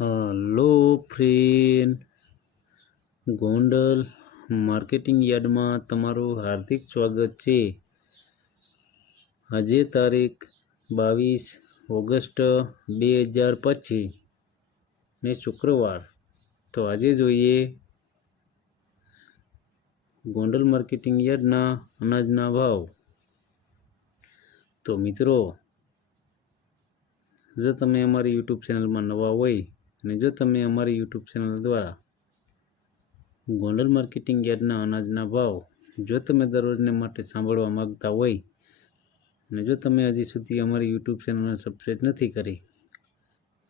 Hello friend, Gondal marketing યાર્ડમાં તમારું હાર્દિક સ્વાગત છે। આજે તારીખ 22 ઓગસ્ટ 2025 ને શુક્રવાર। તો આજે જોઈએ ગોંડલ માર્કેટિંગ યાર્ડના અનાજના ભાવ। તો મિત્રો, જો તમે અમારી યુટ્યુબ ચેનલમાં નવા હોય અને જો તમે અમારી યુટ્યુબ ચેનલ દ્વારા ગોંડલ માર્કેટિંગ યાર્ડના અનાજના ભાવ જો તમે દરરોજને માટે સાંભળવા માગતા હોય અને જો તમે હજી સુધી અમારી યુટ્યુબ ચેનલને સબસ્ક્રાઈબ નથી કરી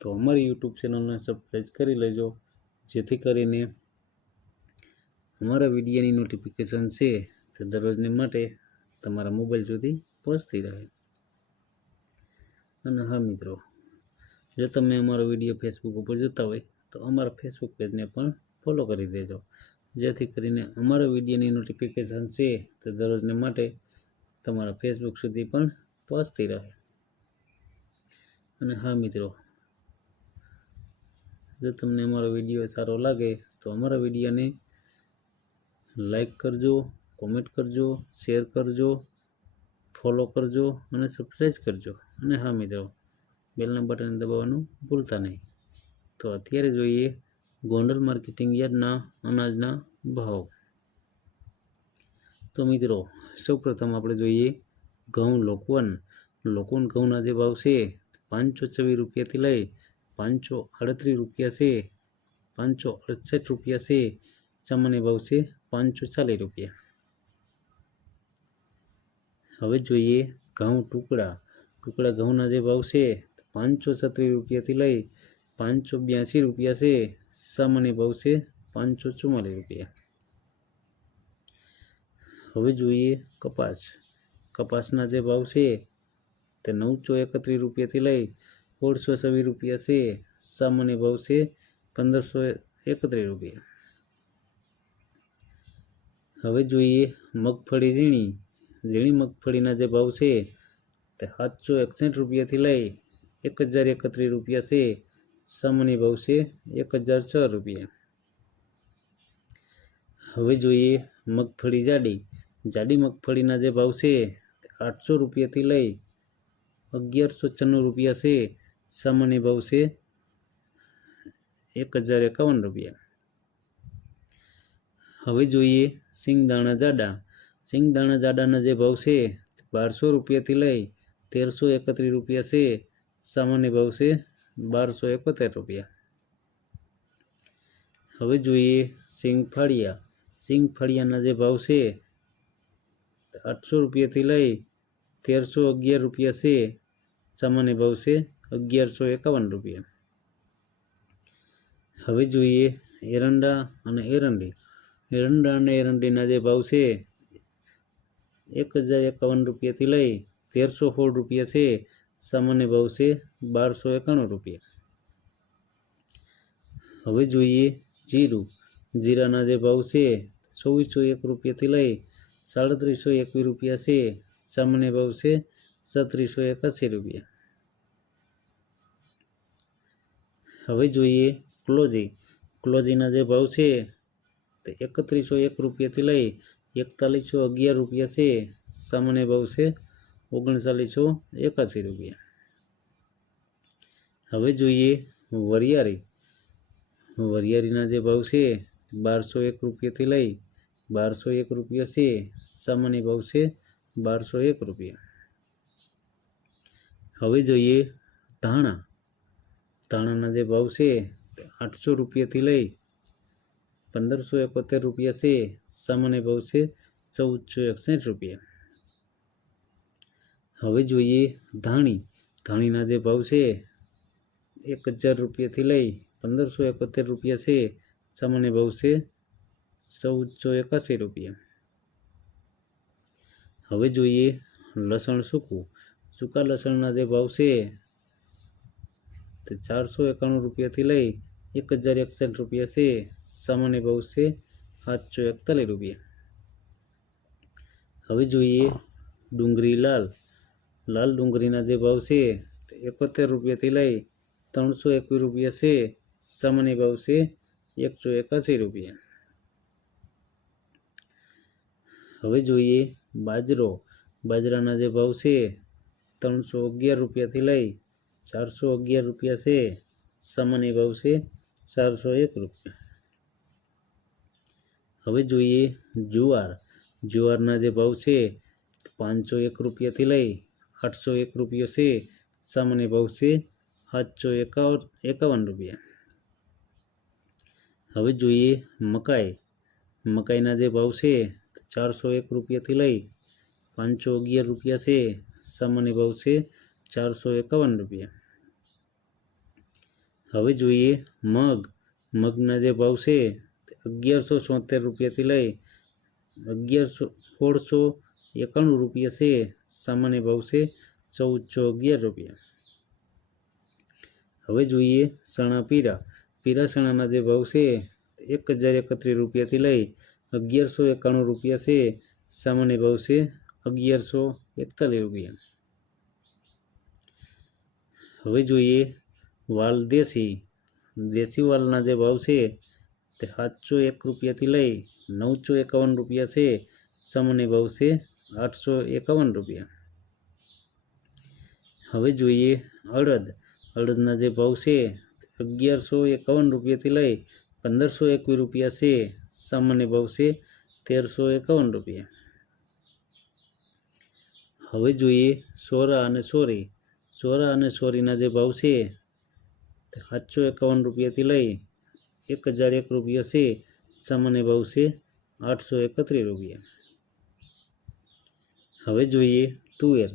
તો અમારી યુટ્યુબ ચેનલને સબસ્ક્રાઈબ કરી લેજો, જેથી કરીને અમારા વિડીયોની નોટિફિકેશન છે તે દરરોજને માટે તમારા મોબાઈલ સુધી પહોંચતી રહે। અને હા મિત્રો, જો તમે અમારો વિડીયો ફેસબુક ઉપર જોતા હોય તો અમારા ફેસબુક પેજને પણ ફોલો કરી દેજો, જેથી કરીને અમારા વિડીયોની નોટિફિકેશન છે તે દરરોજને માટે તમારા ફેસબુક સુધી પણ પહોંચતી રહે। અને હા મિત્રો, જો તમને અમારો વિડીયો સારો લાગે તો અમારા વિડીયોને લાઈક કરજો, કોમેન્ટ કરજો, શેર કરજો, ફોલો કરજો અને સબસ્ક્રાઈબ કરજો। અને હા મિત્રો, બેલના બટન દબાવવાનું ભૂલતા નહીં। તો અત્યારે જોઈએ ગોંડલ માર્કેટિંગ યાર્ડના અનાજના ભાવ। તો મિત્રો, સૌપ્રથમ આપણે જોઈએ ઘઉં લોકવન। લોકવન ઘઉંના જે ભાવ છે 526 રૂપિયાથી લઈ 538 રૂપિયા છે, 568 રૂપિયા છે। સામાન્ય ભાવ છે 540 રૂપિયા। હવે જોઈએ ઘઉં ટુકડા। ટુકડા ઘઉંના જે ભાવ છે 537 રૂપિયાથી લઈ 582 રૂપિયા છે। સામાન્ય ભાવ છે 544 રૂપિયા। હવે જોઈએ કપાસ। કપાસના જે ભાવ છે તે 931 રૂપિયાથી લઈ 1626 રૂપિયા છે। સામાન્ય ભાવ છે 1531 રૂપિયા। હવે જોઈએ મગફળી ઝીણી। ઝીણી મગફળીના જે ભાવ છે તે 761 રૂપિયાથી લઈ 1031 રૂપિયા છે। સામાન્ય ભાવ છે 1006 રૂપિયા। હવે જોઈએ મગફળી જાડી। જાડી મગફળીના જે ભાવ છે તે 800 રૂપિયાથી લઈ 1196 રૂપિયા છે। સામાન્ય ભાવ છે 1051 રૂપિયા। હવે જોઈએ સિંગદાણા જાડા। સિંગદાણા જાડાના જે ભાવ છે 1200 રૂપિયાથી લઈ 1331 રૂપિયા છે। સામાન્ય ભાવ છે 1271 રૂપિયા। હવે જોઈએ સિંગફાળિયા। સિંગફાળિયાના જે ભાવ છે 800 રૂપિયાથી લઈ 1311 રૂપિયા છે। સામાન્ય ભાવ છે 1151 રૂપિયા। હવે જોઈએ એરંડા અને એરંડી। એરંડા અને એરંડીના જે ભાવ છે 1051 રૂપિયાથી લઈ 1316 રૂપિયા છે। સામાન્ય ભાવ છે 1291 રૂપિયા। હવે જોઈએ જીરું। જીરાના જે ભાવ છે 2401 રૂપિયાથી લઈ 3721 રૂપિયા છે। સામાન્ય ભાવ છે 3781 રૂપિયા। હવે જોઈએ ક્લોજી। ક્લોજીના જે ભાવ છે તે 3101 રૂપિયાથી લઈ 4111 રૂપિયા છે। સામાન્ય ભાવ છે 3981 રૂપિયા। હવે જોઈએ વરિયાળી। વરિયાળીના જે ભાવ છે 1201 રૂપિયાથી લઈ 1201 રૂપિયા છે। સામાન્ય ભાવ છે 1201 રૂપિયા। હવે જોઈએ ધાણા। ધાણાના જે ભાવ છે તે 800 રૂપિયાથી લઈ 1571 રૂપિયા છે। સામાન્ય ભાવ છે 1461 રૂપિયા। હવે જોઈએ ધાણી। ધાણીના જે ભાવ છે 1000 રૂપિયાથી લઈ 1571 રૂપિયા છે। સામાન્ય ભાવ છે 1481 રૂપિયા। હવે જોઈએ લસણ સૂકું। સૂકા લસણના જે ભાવ છે તે 491 રૂપિયાથી લઈ 1061 રૂપિયા છે। સામાન્ય ભાવ છે 741 રૂપિયા। હવે જોઈએ ડુંગળી લાલ। લાલ ડુંગળીના જે ભાવ છે તે 71 રૂપિયાથી લઈ 321 રૂપિયા છે। સામાન્ય ભાવ છે 181 રૂપિયા। હવે જોઈએ બાજરો। બાજરાના જે ભાવ છે 311 રૂપિયાથી લઈ 411 રૂપિયા છે। સામાન્ય ભાવ છે 401 રૂપિયા। હવે જોઈએ જુવાર। જુવારના જે ભાવ છે 501 રૂપિયાથી લઈ 801 રૂપિયા છે। સામાન્ય ભાવ છે 751 રૂપિયા। હવે જોઈએ મકાઈ। મકાઈના જે ભાવ છે 401 રૂપિયાથી લઈ 511 રૂપિયા છે। સામાન્ય ભાવ છે 451 રૂપિયા। હવે જોઈએ મગ। મગના જે ભાવ છે 1174 રૂપિયાથી લઈ 1691 રૂપિયા છે। સામાન્ય ભાવ છે 1411 રૂપિયા। હવે જોઈએ ચણા પીળા। પીળા ચણાના જે ભાવ છે 1031 રૂપિયાથી લઈ 1191 રૂપિયા છે। સામાન્ય ભાવ છે 1141 રૂપિયા। હવે જોઈએ વાલ દેશી। દેશી વાલના જે ભાવ છે તે 701 રૂપિયાથી લઈ 951 રૂપિયા છે। સામાન્ય ભાવ છે 851 રૂપિયા। હવે જોઈએ અડદ। અડદના જે ભાવ છે 1151 રૂપિયાથી લઈ 1521 રૂપિયા છે। સામાન્ય ભાવ છે 1351 રૂપિયા। હવે જોઈએ સોરા અને સોરી। સોરા અને સોરીના જે ભાવ છે 751 રૂપિયાથી લઈ 1001 રૂપિયા છે। સામાન્ય ભાવ છે 831 રૂપિયા। હવે જોઈએ તુવેર।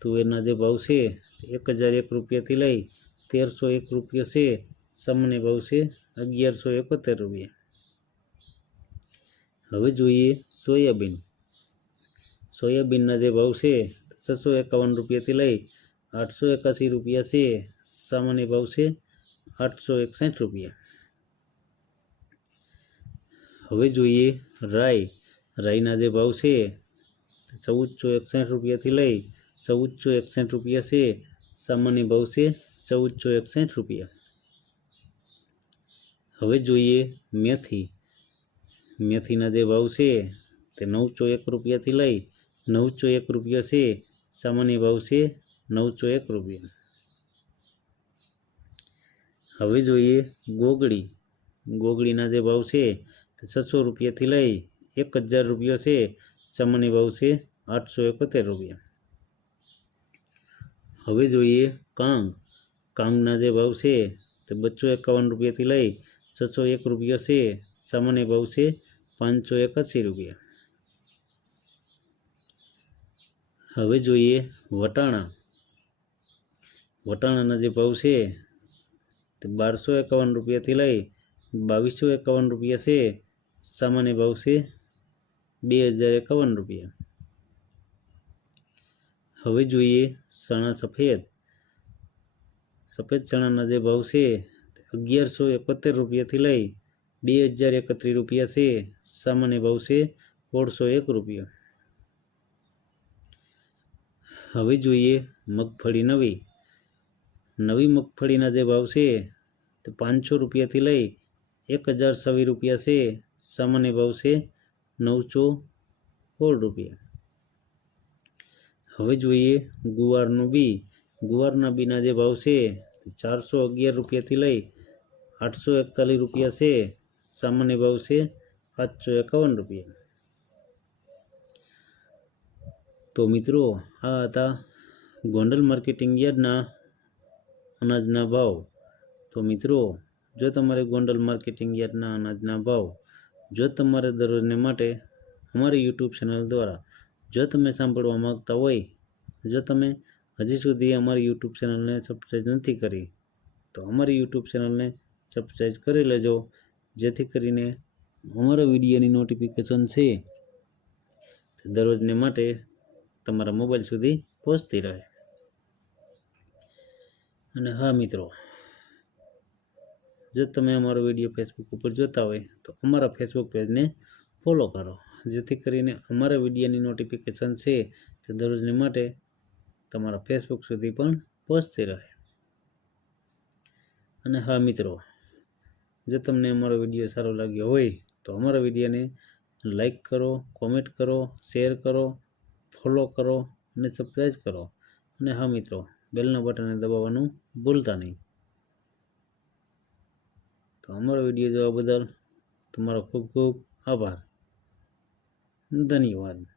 તુવેરના જે ભાવ છે 1001 રૂપિયાથી લઈ 1301 રૂપિયા છે। સામાન્ય ભાવ છે 1171 રૂપિયા। હવે જોઈએ સોયાબીન। સોયાબીનના જે ભાવ છે 651 રૂપિયાથી લઈ 881 રૂપિયા છે। સામાન્ય ભાવ છે 861 રૂપિયા। હવે જોઈએ રાઈ। રાઈના જે ભાવ છે 1461 રૂપિયાથી લઈ 1461 રૂપિયા છે। સામાન્ય ભાવ છે 1461 રૂપિયા। હવે જોઈએ મેથી। મેથીના જે ભાવ છે તે 901 રૂપિયાથી લઈ 901 રૂપિયા છે। સામાન્ય ભાવ છે 901 રૂપિયા। હવે જોઈએ ગોગડી। ગોગડીના જે ભાવ છે તે 600 રૂપિયાથી લઈ 1000 રૂપિયા છે। સામાન્ય ભાવ છે 871 રૂપિયા। હવે જોઈએ કાંગ। કાંગના જે ભાવ છે તે 251 રૂપિયાથી લઈ 601 રૂપિયા છે। સામાન્ય ભાવ છે 581 રૂપિયા। હવે જોઈએ વટાણા। વટાણાના જે ભાવ છે તે 1251 રૂપિયાથી લઈ 2251 રૂપિયા છે। સામાન્ય ભાવ છે 2051 રૂપિયા। હવે જોઈએ ચણા સફેદ। સફેદ ચણાના જે ભાવ છે 1171 રૂપિયાથી લઈ 2031 રૂપિયા છે। સામાન્ય ભાવ છે 1601 રૂપિયા। હવે જોઈએ મગફળી નવી। નવી મગફળીના જે ભાવ છે તે 500 રૂપિયાથી લઈ 1026 રૂપિયા છે। સામાન્ય ભાવ છે 916 રૂપિયા। હવે જોઈએ ગુવારનું બી। ગુવારના બીના જે ભાવ છે 411 રૂપિયાથી લઈ 841 રૂપિયા છે। સામાન્ય ભાવ છે 751 રૂપિયા। તો મિત્રો આ હતા ગોંડલ માર્કેટિંગ યાર્ડના અનાજના ભાવ। તો મિત્રો જો તમારે ગોંડલ માર્કેટિંગ યાર્ડના અનાજના ભાવ જો તમારે દરરોજને માટે અમારી યુટ્યુબ ચેનલ દ્વારા જો તમે સાંભળવા માગતા હોય, જો તમે હજી સુધી અમારી યુટ્યુબ ચેનલને સબસ્ક્રાઈબ નથી કરી તો અમારી યુટ્યુબ ચેનલને સબસ્ક્રાઈબ કરી લેજો, જેથી કરીને અમારા વિડીયોની નોટિફિકેશન છે તે દરરોજને માટે તમારા મોબાઈલ સુધી પહોંચતી રહે। અને હા મિત્રો, જો તમે અમારો વિડીયો ફેસબુક ઉપર જોતા હોય તો અમારા ફેસબુક પેજને ફોલો કરો, જેથી કરીને અમારા વિડીયોની નોટિફિકેશન છે તે દરરોજને માટે તમારા ફેસબુક સુધી પણ પહોંચતી રહે। અને હા મિત્રો, જો તમને અમારો વિડીયો સારો લાગ્યો હોય તો અમારા વિડીયોને લાઈક કરો, કોમેન્ટ કરો, શેર કરો, ફોલો કરો અને સબસ્ક્રાઈબ કરો. અને હા મિત્રો, બેલના બટનને દબાવવાનું ભૂલતા નહીં. તો અમારો વિડીયો જોવા બદલ તમારો ખૂબ ખૂબ આભાર. ધન્યવાદ.